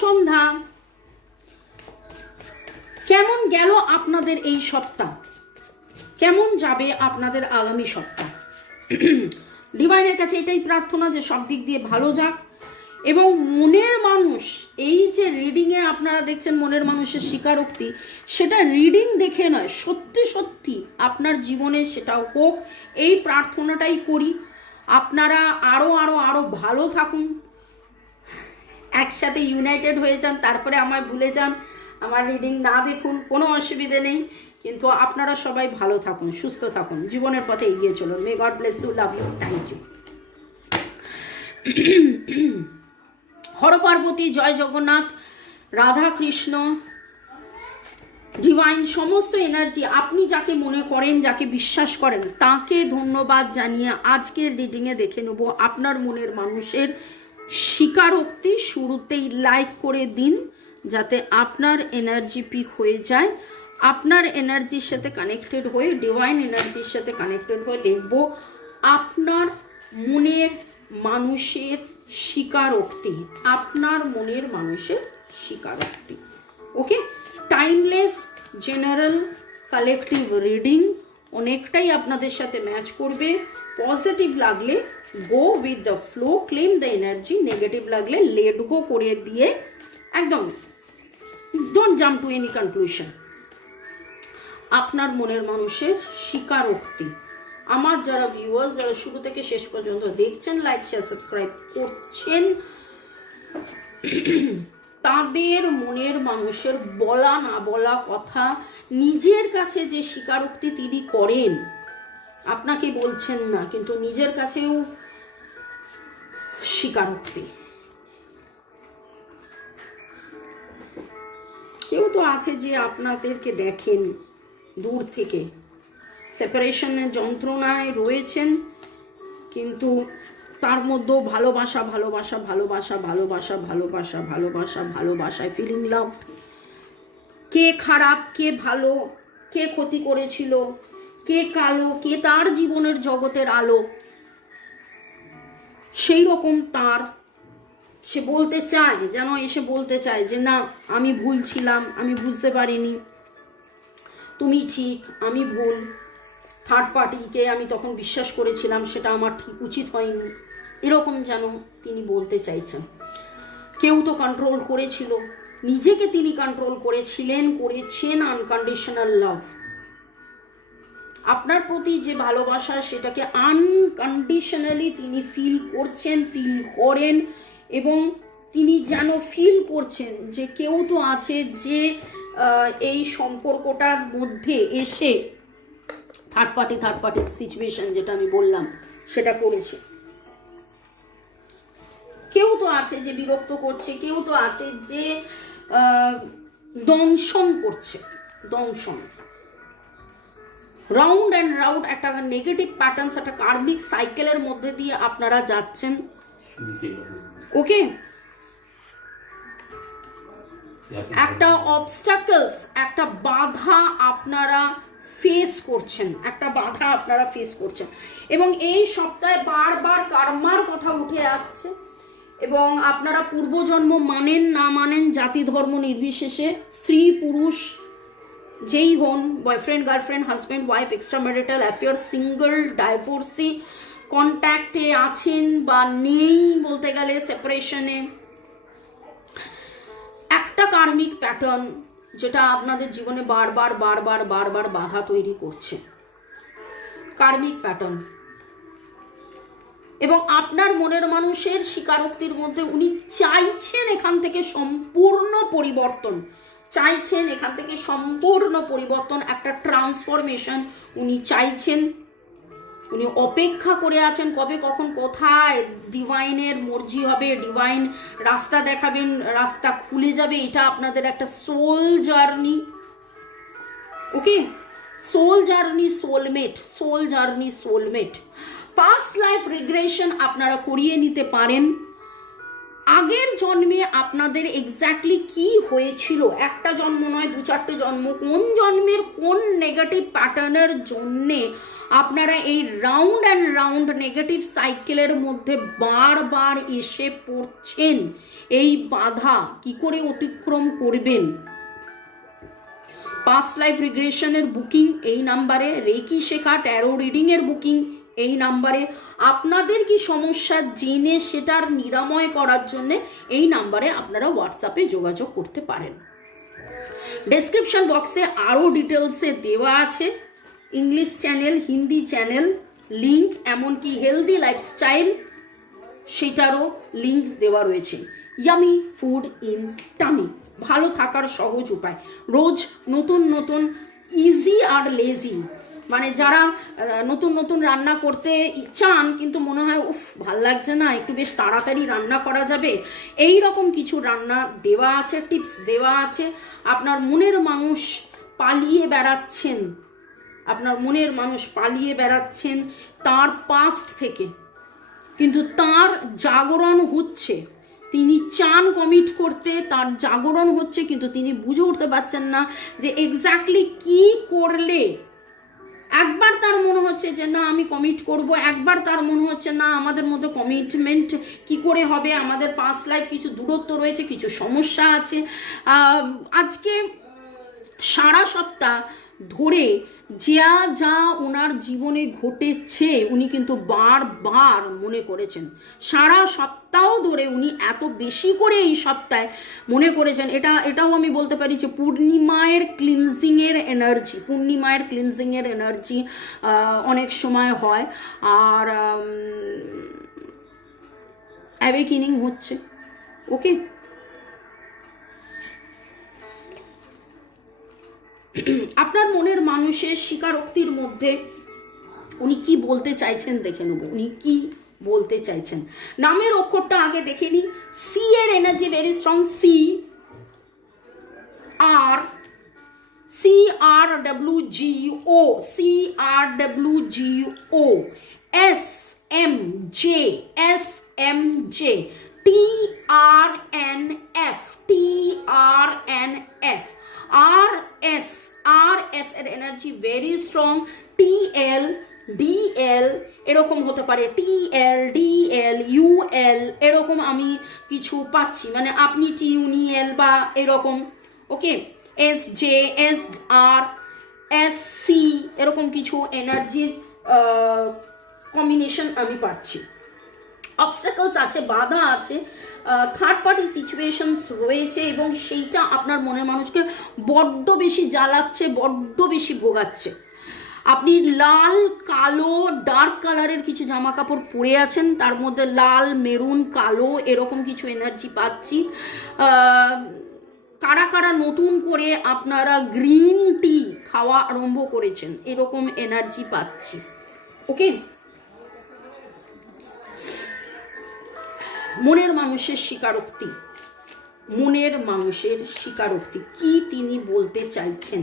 সন্ধ্যা। কেমন গেল আপনাদের এই সপ্তাহ? কেমন যাবে আপনাদের আগামী সপ্তাহ? ডিভাইনের কাছে এটাই প্রার্থনা যে সব দিক দিয়ে ভালো যাক। এবং মনের মানুষ, এই যে রিডিংয়ে আপনারা দেখছেন মনের মানুষের স্বীকারোক্তি, সেটা রিডিং দেখে নয়, সত্যি সত্যি আপনার জীবনে সেটা হোক, এই প্রার্থনাটাই করি। আপনারা আরও আরও আরও ভালো থাকুন। একসাথে ইউনাইটেড হয়ে যান, তারপরে আমায় ভুলে যান, আমার রিডিং না দেখুন, কোনো অসুবিধে নেই। কিন্তু আপনারা সবাই ভালো থাকুন, সুস্থ থাকুন, জীবনের পথে এগিয়ে চলুন। May god bless you love you thank you Har Parvati Joy Jagannath Radha Krishna divine সমস্ত এনার্জি আপনি যাকে মনে করেন, যাকে বিশ্বাস করেন, তাকে ধন্যবাদ জানিয়ে আজকের রিডিংয়ে দেখে নেব। আপনার মনের মানুষের স্বীকারোক্তি শুরুতেই লাইক করে দিন যাতে আপনার এনার্জি পিক হয়ে যায়। আপনার এনার্জির সাথে কানেক্টেড হয়ে ডিভাইন এনার্জির সাথে কানেক্টেড হয়ে দেখব আপনার মনের মানুষের স্বীকারোক্তি, আপনার মনের মানুষের স্বীকারোক্তি। Okay timeless general collective reading অনেকটাই আপনাদের সাথে ম্যাচ করবে। পজিটিভ লাগলে go with the flow claim the energy negative লাগলে লেট গো করে দিয়ে একদম don't jump to any conclusion আপনার মনের মানুষের স্বীকারোক্তি। আমার যারা ভিউয়ার্স যারা শুরু থেকে শেষ পর্যন্ত দেখছেন লাইক শেয়ার সাবস্ক্রাইব করছেন, তাদের মনের মানুষের বলা না বলা কথা, নিজের কাছে যে স্বীকারোক্তি তিনি করেন আপনাকে বলছেন না, কিন্তু নিজের কাছেও স্বীকারোক্তি। কেউ তো আছে যে আপনাদেরকে দেখেন দূর থেকে। সেপারেশনের যন্ত্রণায় রয়েছেন, কিন্তু তার মধ্যেও ভালোবাসা ভালোবাসা ভালোবাসা ভালোবাসা ভালোবাসা ভালোবাসা, ভালোবাসায় ফিলিং লাভ কে খারাপ, কে ভালো, কে ক্ষতি করেছিল কে কালো, কে তার জীবনের জগতের আলো? সেই রকম তার সে বলতে চায়, যেন এসে বলতে চায় যে, না, আমি ভুল ছিলাম, আমি বুঝতে পারিনি। তুমি ঠিক, আমি ভুল। থার্ড পার্টিকে আমি তখন বিশ্বাস করেছিলাম, সেটা আমার ঠিক উচিত হয়নি। এরকম যেন তিনি বলতে চাইছেন। কেউ তো কন্ট্রোল করেছিল। নিজেকে তিনি কন্ট্রোল করেছিলেন, করেছেন আনকন্ডিশনাল লাভ আপনার প্রতি যে ভালোবাসা, সেটাকে আনকন্ডিশনালি তিনি ফিল করছেন ফিল করেন এবং তিনি যেন ফিল করছেন যে কেউ তো আছে যে এই সম্পর্কটার মধ্যে এসে third party third party situation যেটা আমি বললাম, সেটা করেছে। কেউ তো আছে যে বিরক্ত করছে, কেউ তো আছে যে দংশন করছে, দংশন। রাউন্ড অ্যান্ড রাউন্ড একটা নেগেটিভ প্যাটার্নস একটা কার্মিক সাইকেলের মধ্যে দিয়ে আপনারা যাচ্ছেন। ওকে একটা অবস্টাকলস একটা বাধা আপনারা ফেস করছেন, একটা বাধা আপনারা ফেস করছেন। এবং এই সপ্তাহে বারবার কার্মার কথা উঠে আসছে এবং আপনারা পূর্বজন্ম মানেন না মানেন জাতি ধর্ম নির্বিশেষে, স্ত্রী, পুরুষ যেই হন boyfriend girlfriend husband wife extra marital affair single divorcee কন্ট্যাক্টে আছেন বা নেই বলতে গেলে সেপারেশনে একটা কার্মিক প্যাটার্ন যেটা আপনাদের জীবনে বারবার বারবার বারবার বাধা তৈরি করছে। কার্মিক প্যাটার্ন এবং আপনার মনের মানুষের স্বীকারোক্তির মধ্যে উনি চাইছেন এখান থেকে সম্পূর্ণ পরিবর্তন। চাইছেন, এখান থেকে সম্পূর্ণ পরিবর্তন, একটা ট্রান্সফরমেশন উনি চাইছেন। উনি অপেক্ষা করে আছেন কবে, কখন, কোথায় ডিভাইনের মর্জি হবে ডিভাইন রাস্তা দেখাবেন, রাস্তা খুলে যাবে, এটা আপনাদের একটা soul journey okay soul journey soulmate soul journey soulmate past life regression আপনারা করিয়ে নিতে পারেন। আগের জন্মে আপনাদের এক্স্যাক্টলি কি হয়েছিল? একটা জন্ম নয়, দু চারটে জন্ম। কোন জন্মের, কোন নেগেটিভ প্যাটার্নের জন্যে আপনারা এই রাউন্ড অ্যান্ড রাউন্ড নেগেটিভ সাইকেলের মধ্যে বারবার এসে পড়ছেন? এই বাধা কি করে অতিক্রম করবেন? পাস্ট লাইফ রিগ্রেশনের বুকিং এই নাম্বারে রেকি শেখা ট্যারো রিডিংয়ের বুকিং এই নাম্বারে। আপনাদের কি সমস্যা জেনে সেটার নিরাময় করার জন্য এই নাম্বারে আপনারা হোয়াটসঅ্যাপে যোগাযোগ করতে পারেন। ডেসক্রিপশন বক্সে আরও ডিটেলসে দেওয়া আছে। English channel Hindi channel link এমনকি হেলদি লাইফস্টাইল সেটারও লিঙ্ক দেওয়া রয়েছে। ইয়ামি ফুড ইন টামি ভালো থাকার সহজ উপায়। রোজ নতুন নতুন ইজি আর লেজি মানে যারা নতুন নতুন রান্না করতে চান, কিন্তু মনে হয়, উফ, ভালো লাগছে না, একটু বেশ তাড়াতাড়ি রান্না করা যাবে। এই রকম কিছু রান্না দেওয়া আছে, টিপস দেওয়া আছে। আপনার মনের মানুষ পালিয়ে বেড়াচ্ছেন। আপনার মনের মানুষ পালিয়ে বেড়াচ্ছেন তার পাস্ট থেকে। কিন্তু তার জাগরণ হচ্ছে। তিনি চান কমিট করতে, তার জাগরণ হচ্ছে, কিন্তু তিনি বুঝে উঠতে পারছেন না যে এক্স্যাক্টলি কি করলে একবার তার মনে হচ্ছে যে না, আমি কমিট করব। একবার তার মনে হচ্ছে না, আমাদের মধ্যে কমিটমেন্ট কি করে হবে? আমাদের পাস লাইফ কিছু দূরত্ব রয়েছে, কিছু সমস্যা আছে। আজকে সারা সপ্তাহ ধরে যা যা ওনার জীবনে ঘটেছে, উনি কিন্তু বারবার মনে করেছেন। সারা সপ্তাহ ধরে উনি এত বেশি করে এই সপ্তাহে মনে করেছেন। এটা, এটাও আমি বলতে পারি যে পূর্ণিমায়ের ক্লিনজিংয়ের এনার্জি পূর্ণিমায়ের ক্লিনজিংয়ের এনার্জি অনেক সময় হয়। আর অ্যাওয়েকিনিং হচ্ছে। ওকে আপনার মনের মানুষের স্বীকারোক্তির মধ্যে উনি কি বলতে চাইছেন দেখে নেব। উনি কি বলতে চাইছেন? নামের অক্ষরটা আগে দেখে নিই। সি এর energy very strong C R C R W G O C R W G O S M J S M J T R N F T R N F R S এর energy very strong T L D L এরকম হতে পারে টি L D L U L এরকম আমি কিছু পাচ্ছি। মানে আপনি টি উনি এল বা এরকম okay S J S R S C এরকম কিছু এনার্জির কম্বিনেশন আমি পাচ্ছি। অবস্টাকলস আছে, বাধা আছে থার্ড পার্টি সিচুয়েশনস রয়েছে এবং সেইটা আপনার মনের মানুষকে বড্ড বেশি জ্বালাচ্ছে, বড্ড বেশি ভোগাচ্ছে। আপনি লাল, কালো ডার্ক কালারের কিছু জামা কাপড় পরে আছেন, তার মধ্যে লাল, মেরুন, কালো এরকম কিছু এনার্জি পাচ্ছি। কারা কারা নতুন করে আপনারা গ্রিন টি খাওয়া আরম্ভ করেছেন, এরকম এনার্জি পাচ্ছি। ওকে মনের মানুষের স্বীকারোক্তি। মনের মানুষের স্বীকারোক্তি। কি তিনি বলতে চাইছেন?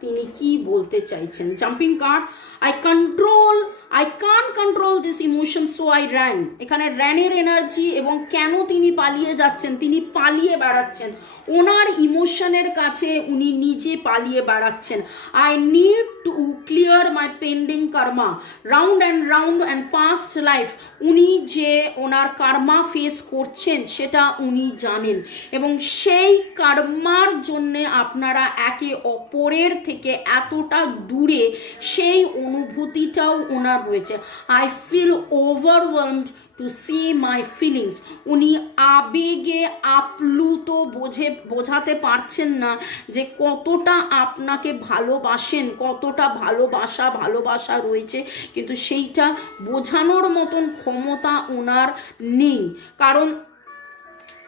তিনি কি বলতে চাইছেন? Jumping card I control I can control this emotion so I ran এখানে র্যানের এনার্জি এবং কেন তিনি পালিয়ে যাচ্ছেন? তিনি পালিয়ে বেড়াচ্ছেন। ওনার ইমোশনের কাছে উনি নিজে পালিয়ে বেড়াচ্ছেন। I need to clear my pending karma round and round and past life উনি যে ওনার কার্মা ফেস করছেন, সেটা উনি জানেন। এবং সেই কার্মার জন্যে আপনারা একে অপরের থেকে এতটা দূরে সেই অনুভূতিটাও ওনার রয়েছে। I feel overwhelmed to see my feelings উনি আবেগে আপ্লুত বোঝে, বোঝাতে পারছেন না যে কতটা আপনাকে ভালোবাসেন, কতটা ভালোবাসা ভালোবাসা রয়েছে। কিন্তু সেইটা বোঝানোর মতন ক্ষমতা ওনার নেই। কারণ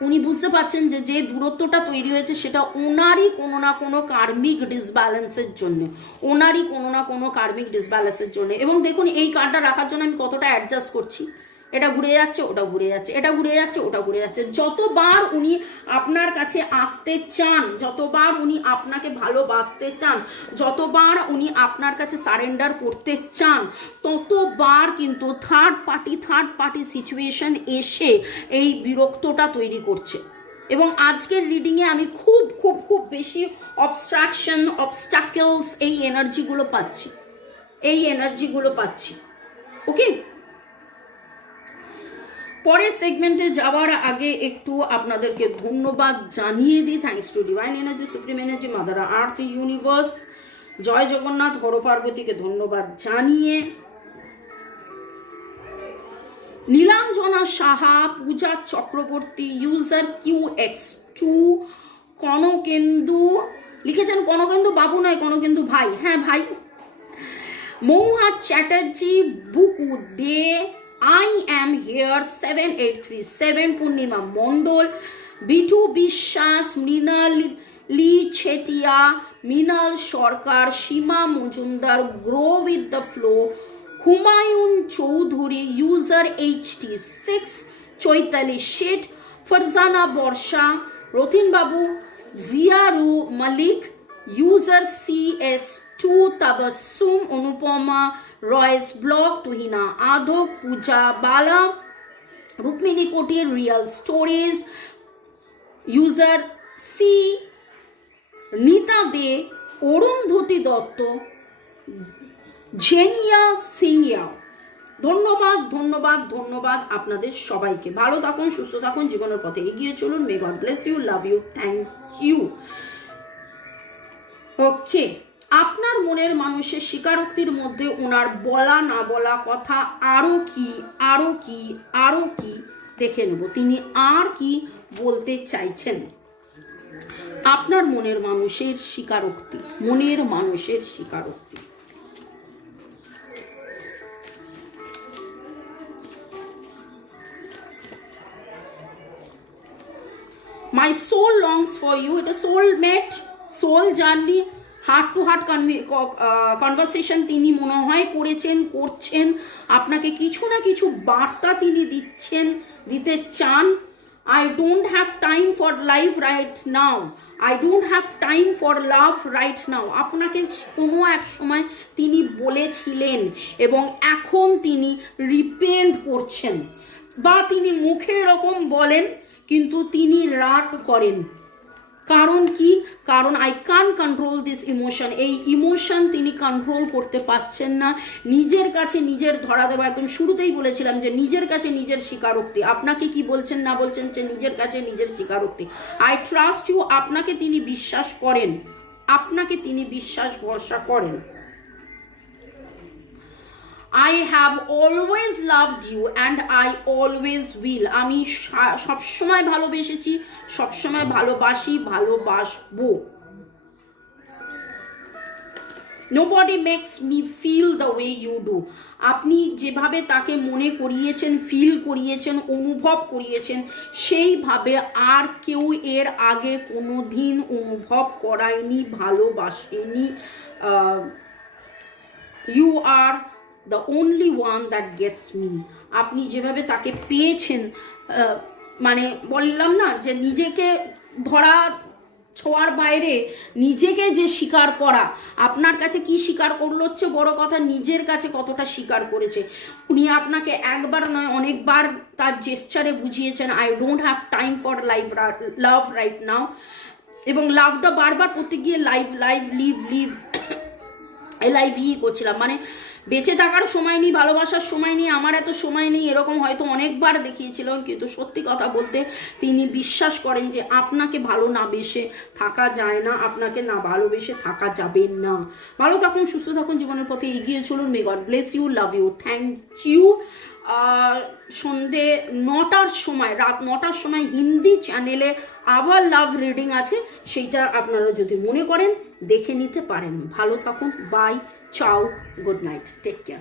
উনি বুঝতে পারছেন যে যে দূরত্বটা তৈরি হয়েছে সেটা ওনারই কোনো না কোনো কার্মিক ডিসব্যালেন্সের জন্য। ওনারই কোনো না কোনো কার্মিক ডিসব্যালেন্সের জন্য। এবং দেখুন, এই কার্ডটা রাখার জন্য আমি কতটা অ্যাডজাস্ট করছি। এটা ঘুরে যাচ্ছে, ওটা ঘুরে যাচ্ছে, এটা ঘুরে যাচ্ছে, ওটা ঘুরে যাচ্ছে। যতবার উনি আপনার কাছে আসতে চান, যতবার উনি আপনাকে ভালোবাসতে চান, যতবার উনি আপনার কাছে সারেন্ডার করতে চান, ততবার কিন্তু third party third party situation এসে এই বিরক্তটা তৈরি করছে। এবং আজকের রিডিংয়ে আমি খুব খুব খুব বেশি অবস্ট্রাকশন অবস্টাকেলস এই এনার্জিগুলো পাচ্ছি। এই এনার্জিগুলো পাচ্ছি। ওকে পরের সেগমেন্টে যাওয়ার আগে একটু আপনাদেরকে ধন্যবাদ জানিয়ে দিই। Thanks to divine energy supreme energy mother earth universe জয় জগন্নাথ, হর পার্বতীকে ধন্যবাদ জানিয়ে। Nilanjana Saha, Puja Chakraborty user Q X two Kanakendu, লিখেছেন কনকেন্দু বাবু নয়, কনকেন্দু ভাই। হ্যাঁ ভাই। Mouha Chatterjee, Buku De I am here seven eight three seven Purnima Mondal Bitu Biswas Mrinal Li Chetia Mrinal Sarkar Seema Majumdar grow with the flow Humayun Chowdhury user H T six Chaitali Sheth Farzana Barsha রথিনবাবু জিয়ারু Malik user C S two Tabassum Anupama Royce block, Tuhina আদব, পূজা বালা, রুক্মিণী কোটির real stories user C Nita De, Arundhati Dutta, Jenia সিংয়া। ধন্যবাদ ধন্যবাদ ধন্যবাদ আপনাদের সবাইকে। ভালো থাকুন, সুস্থ থাকুন, জীবনের পথে এগিয়ে চলুন। May god bless you love you thank you okay আপনার মনের মানুষের স্বীকারোক্তির মধ্যে ওনার বলা না বলা কথা আরও কি আরও কি আরও কি দেখে নেব। তিনি আর কি বলতে চাইছেন? আপনার মনের মানুষের স্বীকারোক্তি, মনের মানুষের স্বীকারোক্তি। My soul longs for you এটা soul mate soul journey heart to heart conversation তিনি মনে হয় করেছেন, করছেন। আপনাকে কিছু না কিছু বার্তা তিনি দিচ্ছেন, দিতে চান। I don't have time for life right now I don't have time for love right now আপনাকে কোনো এক সময় তিনি বলেছিলেন এবং এখন তিনি রিপেন্ড করছেন। বা তিনি মুখে এরকম বলেন, কিন্তু তিনি রাট করেন। কারণ কি? কারণ I can control this emotion এই ইমোশন তিনি কন্ট্রোল করতে পারছেন না। নিজের কাছে নিজের ধরা দেওয়া। একদম শুরুতেই বলেছিলাম যে নিজের কাছে নিজের স্বীকারোক্তি। আপনাকে কি বলছেন, না বলছেন যে নিজের কাছে নিজের স্বীকারোক্তি? আই ট্রাস্ট ইউ আপনাকে তিনি বিশ্বাস করেন। আপনাকে তিনি বিশ্বাস ভরসা করেন। I have always loved you and I always will আমি সবসময় ভালোবেসেছি সবসময় ভালোবাসি ভালোবাসবো। Nobody makes me feel the way you do আপনি যেভাবে তাকে মনে করিয়েছেন ফিল করিয়েছেন অনুভব করিয়েছেন সেইভাবে আর কেউ এর আগে কোনো দিন অনুভব করায়নি ভালোবাসেনি। You are the only one that gets me আপনি যেভাবে তাকে পেয়েছেন মানে বললাম না যে নিজেকে ধরা, ছোঁয়ার বাইরে নিজেকে যে স্বীকার করা, আপনার কাছে কি স্বীকার করল হচ্ছে বড় কথা, নিজের কাছে কতটা স্বীকার করেছে। উনি আপনাকে একবার নয়, অনেকবার তার জেস্টারে বুঝিয়েছেন I don't have time for life love right now এবং লাভটা বারবার করতে গিয়ে live live live live L I V করছিলাম। মানে বেঁচে থাকার সময় নেই, ভালোবাসার সময় নেই, আমার এত সময় নেই, এরকম হয়তো অনেকবার দেখিয়েছিল কিন্তু সত্যি কথা বলতে তিনি বিশ্বাস করেন যে আপনাকে ভালো না বেসে থাকা যায় না, আপনাকে না ভালোবেসে থাকা যাবে না। ভালো থাকুন, সুস্থ থাকুন, জীবনের পথে এগিয়ে চলুন may god bless you love you thank you সন্ধে নটার সময়, রাত নটার সময় হিন্দি চ্যানেলে আবার লাভ রিডিং আছে, সেইটা আপনারা যদি মনে করেন, দেখে নিতে পারেন। ভালো থাকুন bye ciao. Good night. Take care.